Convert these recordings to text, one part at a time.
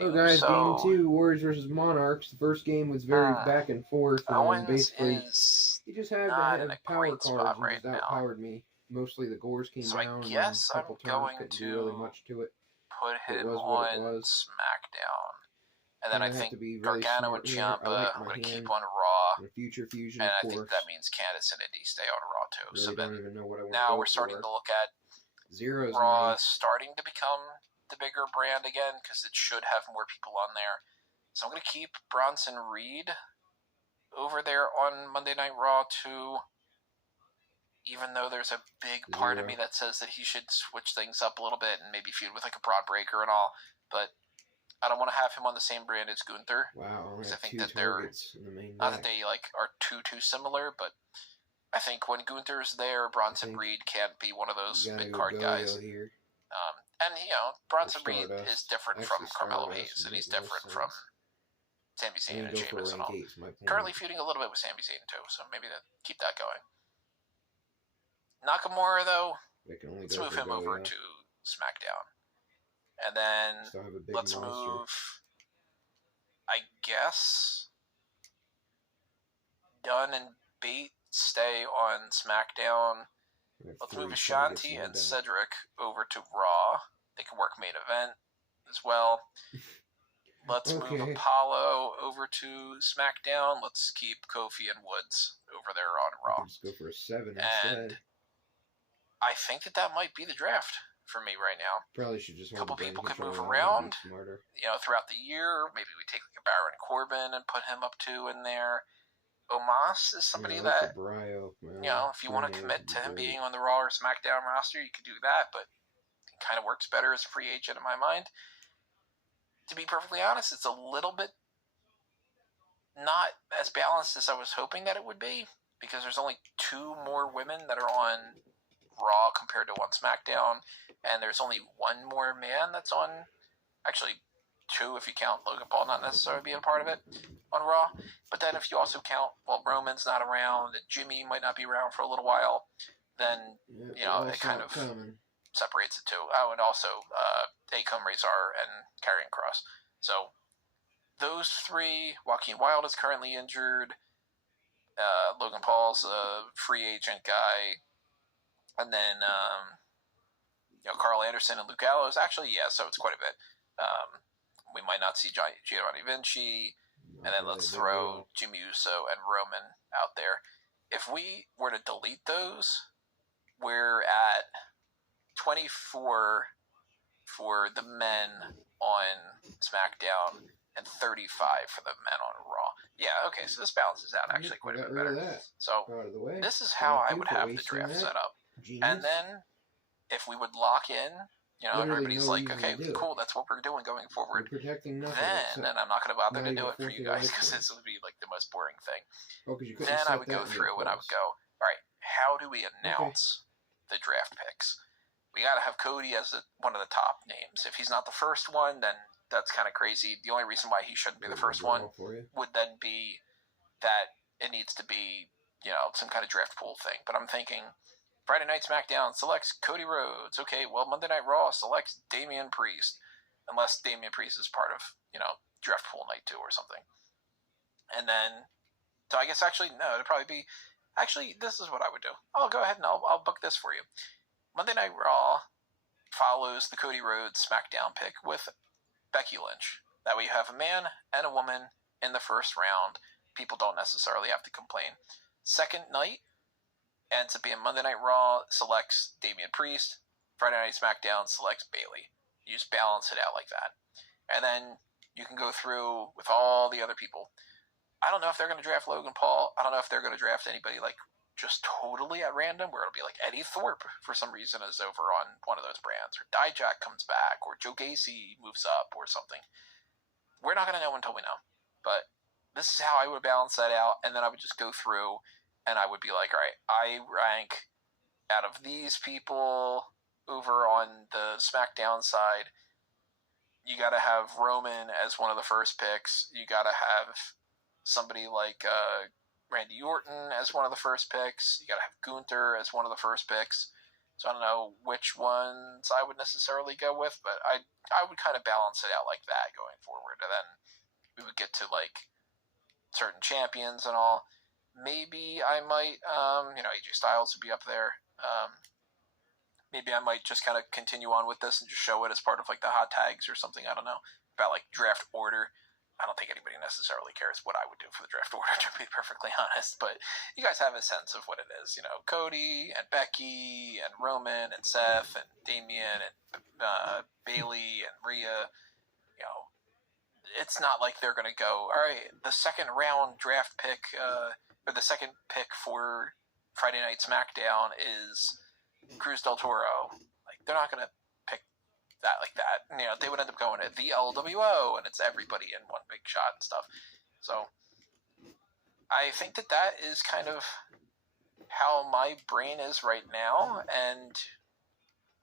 Oh, guys, game So, two, Warriors versus Monarchs. The first game was very back and forth, and Owens basically is he just had to not in a have power great cards spot and right just now. outpowered me. Mostly the gores came So I down, and then guess a couple I'm turns going couldn't do really to much to it. put It him was what it on was. SmackDown. And then Kind I of have think to be really Gargano smart and here. I Ciampa like I'm my going to keep hand. on Raw. And a future fusion, And of I think course. that means Candice and Indy stay on Raw too. Really So don't then even know what I want to now go we're starting for. to look at Zero's Raw nice. starting to become the bigger brand again because it should have more people on there. So I'm going to keep Bronson Reed over there on Monday Night Raw too. Even though there's a big part of me that says that he should switch things up a little bit and maybe feud with like a Braun Breaker and all. But I don't want to have him on the same brand as Gunther. Wow, I I think two that targets in the main not that they like are too similar, but I think when Gunther's there, Bronson Reed can't be one of those mid card guys. Here. And Bronson Reed is different from Carmelo Hayes, and he's different from Sami Zayn and Sheamus and all. Currently feuding a little bit with Sami Zayn too, so maybe to keep that going. Nakamura though, let's move him over to SmackDown, and then let's move. I guess Dunn and Bate stay on SmackDown. Let's move Ashanti and Cedric over to Raw. They can work main event as well. Let's move Apollo over to SmackDown. Let's keep Kofi and Woods over there on Raw. Let's go for a 7 instead. I think that might be the draft for me right now. Probably should just. A couple people could move around, throughout the year. Maybe we take like a Baron Corbin and put him up two in there. Omos is somebody that, if you want to commit to him being on the Raw or SmackDown roster, you could do that, but it kind of works better as a free agent in my mind. To be perfectly honest, it's a little bit not as balanced as I was hoping that it would be, because there's only 2 more women that are on Raw compared to on SmackDown, and there's only 1 more man that's on, actually 2 if you count Logan Paul not necessarily being a part of it on Raw. But then if you also count, Roman's not around, and Jimmy might not be around for a little while, then, it kind of separates the 2. Oh, and also Akam, Razor, and Karrion Kross. So those 3, Joaquin Wilde is currently injured, Logan Paul's a free agent guy, and then Carl Anderson and Luke Gallows. Actually, so it's quite a bit. We might not see Giovanni Vinci, and then let's throw Jimmy Uso and Roman out there. If we were to delete those, we're at 24 for the men on SmackDown and 35 for the men on Raw. Yeah, okay, so this balances out actually quite a bit better. So this is how I would have the draft set up. And then if we would lock in, everybody's like, okay, cool, that's what we're doing going forward. Then, and I'm not going to bother to do it for you guys because this would be like the most boring thing. Then I would go through and I would go, all right, how do we announce the draft picks? We got to have Cody as one of the top names. If he's not the first one, then that's kind of crazy. The only reason why he shouldn't be the first one would then be that it needs to be, some kind of draft pool thing. But I'm thinking Friday Night SmackDown selects Cody Rhodes. Okay, well, Monday Night Raw selects Damian Priest. Unless Damian Priest is part of, draft pool night 2 or something. And then, so I guess no, it'd probably be, this is what I would do. I'll go ahead and I'll book this for you. Monday Night Raw follows the Cody Rhodes SmackDown pick with Becky Lynch. That way you have a man and a woman in the first round. People don't necessarily have to complain. Second night ends up being Monday Night Raw selects Damian Priest. Friday Night SmackDown selects Bayley. You just balance it out like that. And then you can go through with all the other people. I don't know if they're going to draft Logan Paul. I don't know if they're going to draft anybody like just totally at random, where it'll be like Eddie Thorpe for some reason is over on one of those brands, or Dijak comes back, or Joe Gacy moves up or something. We're not going to know until we know. But this is how I would balance that out, and then I would just go through and I would be like, all right, I rank out of these people over on the SmackDown side, you got to have Roman as one of the first picks. You got to have somebody like Randy Orton as one of the first picks. You got to have Gunther as one of the first picks. So I don't know which ones I would necessarily go with, but I would kind of balance it out like that going forward. And then we would get to like certain champions and all. Maybe I might, AJ Styles would be up there. Maybe I might just kind of continue on with this and just show it as part of like the hot tags or something. I don't know about like draft order. I don't think anybody necessarily cares what I would do for the draft order, to be perfectly honest. But you guys have a sense of what it is. Cody and Becky and Roman and Seth and Damian and Bailey and Rhea. It's not like they're going to go, all right, the second round draft pick, or the second pick for Friday Night SmackDown is Cruz del Toro. Like, they're not going to pick that like that. They would end up going to the LWO, and it's everybody in one big shot and stuff. So I think that is kind of how my brain is right now, and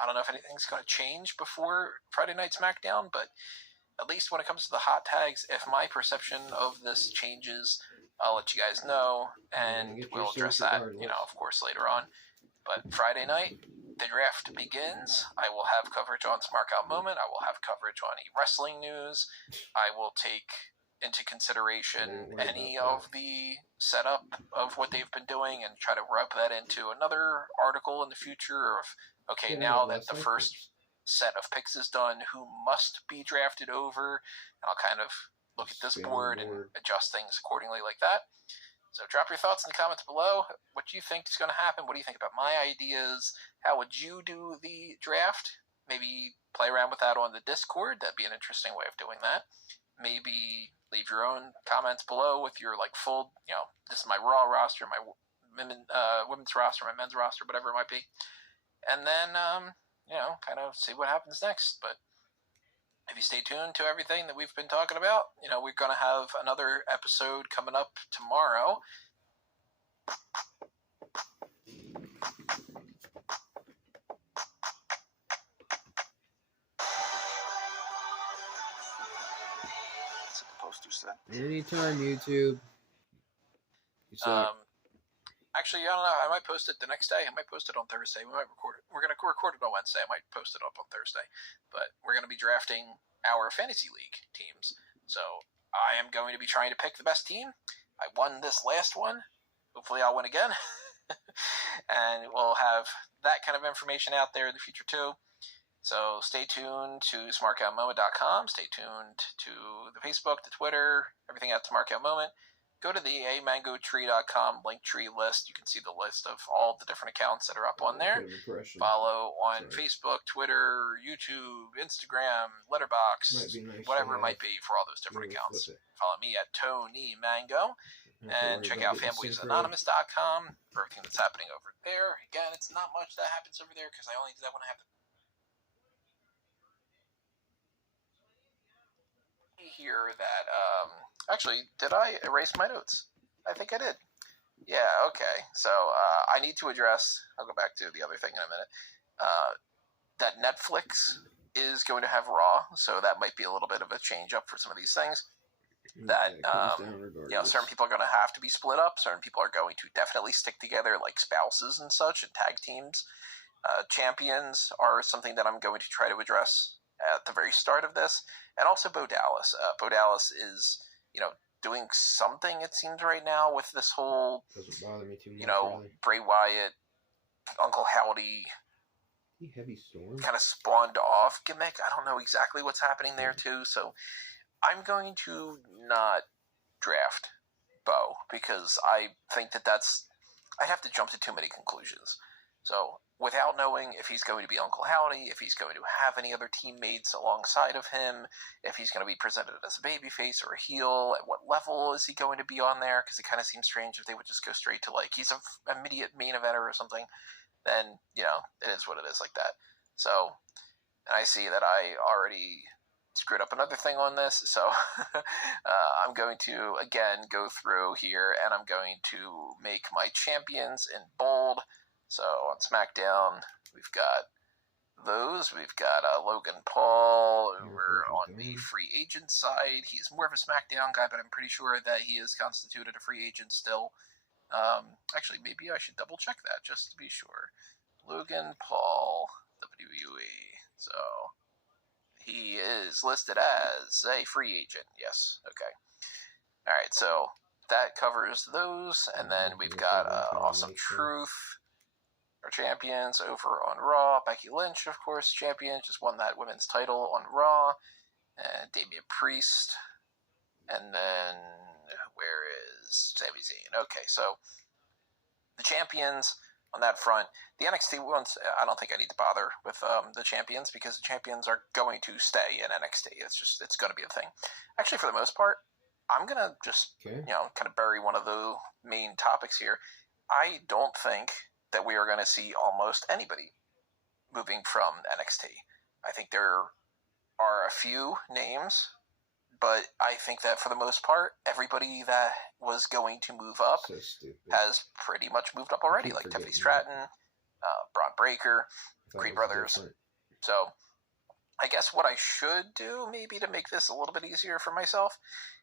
I don't know if anything's going to change before Friday Night SmackDown, but at least when it comes to the hot tags, if my perception of this changes, I'll let you guys know, and we'll address that, of course, later on. But Friday night, the draft begins. I will have coverage on Smart Out Moment. I will have coverage on wrestling news. I will take into consideration any of the setup of what they've been doing and try to rub that into another article in the future of, okay, now that the first set of picks is done, who must be drafted over, and I'll kind of look at this board and adjust things accordingly like that. So drop your thoughts in the comments below. What do you think is going to happen? What do you think about my ideas? How would you do the draft? Maybe play around with that on the Discord. That'd be an interesting way of doing that. Maybe leave your own comments below with your like full, this is my Raw roster, my women's roster, my men's roster, whatever it might be. And then kind of see what happens next. But if you stay tuned to everything that we've been talking about, we're going to have another episode coming up tomorrow. What's it supposed to say? Anytime, YouTube. Actually, I don't know. I might post it the next day. I might post it on Thursday. We might record it. We're going to record it on Wednesday. I might post it up on Thursday. But we're going to be drafting our fantasy league teams. So I am going to be trying to pick the best team. I won this last one. Hopefully I'll win again. And we'll have that kind of information out there in the future too. So stay tuned to smartoutmoment.com. Stay tuned to the Facebook, the Twitter, everything at Smart Out Moment. Go to the amangotree.com Linktree list. You can see the list of all the different accounts that are up on there. Follow on Facebook, Twitter, YouTube, Instagram, Letterboxd, whatever it might be for all those different accounts. Follow me at Tony Mango. And check out fanboysanonymous.com for everything that's happening over there. Again, it's not much that happens over there because I only do that when I have to. Here that actually, did I erase my notes? I think I did. Yeah, okay. So I need to address, I'll go back to the other thing in a minute, that Netflix is going to have Raw, so that might be a little bit of a change up for some of these things. That certain people are going to have to be split up. Certain people are going to definitely stick together, like spouses and such, and tag teams. Champions are something that I'm going to try to address at the very start of this, and also Bo Dallas. Bo Dallas is, doing something, it seems, right now with this whole, doesn't bother me too much, really. Bray Wyatt, Uncle Howdy, Heavy Storm kind of spawned off gimmick. I don't know exactly what's happening there too, so I'm going to not draft Bo because I think I have to jump to too many conclusions. So without knowing if he's going to be Uncle Howdy, if he's going to have any other teammates alongside of him, if he's going to be presented as a babyface or a heel, at what level is he going to be on there? Because it kind of seems strange if they would just go straight to, like, he's an immediate main eventer or something. Then, it is what it is like that. So, and I see that I already screwed up another thing on this, so I'm going to, again, go through here, and I'm going to make my champions in bold. So on SmackDown, we've got those. We've got Logan Paul over on the free agent side. He's more of a SmackDown guy, but I'm pretty sure that he is constituted a free agent still. Actually, maybe I should double check that just to be sure. Logan Paul, WWE. So he is listed as a free agent. Yes. Okay. All right. So that covers those, and then we've got Awesome Truth, our champions over on Raw. Becky Lynch, of course, champion, just won that women's title on Raw. And Damian Priest. And then, where is Sami Zayn? Okay, so the champions on that front. The NXT ones, I don't think I need to bother with the champions, because the champions are going to stay in NXT. It's going to be a thing. Actually, for the most part, I'm going to just, kind of bury one of the main topics here. I don't think that we are going to see almost anybody moving from NXT. I think there are a few names, but I think that for the most part, everybody that was going to move up has pretty much moved up already, like Tiffany Stratton, Braun Breaker, Creed Brothers. So I guess what I should do, maybe to make this a little bit easier for myself,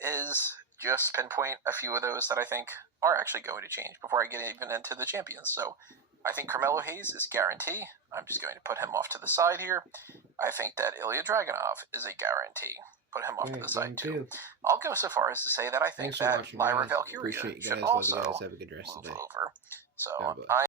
is just pinpoint a few of those that I think are actually going to change before I get even into the champions. So I think Carmelo Hayes is a guarantee. I'm just going to put him off to the side here. I think that Ilya Dragunov is a guarantee. Put him off to the side too. I'll go so far as to say that I think that Lyra Valkyria should also move over. So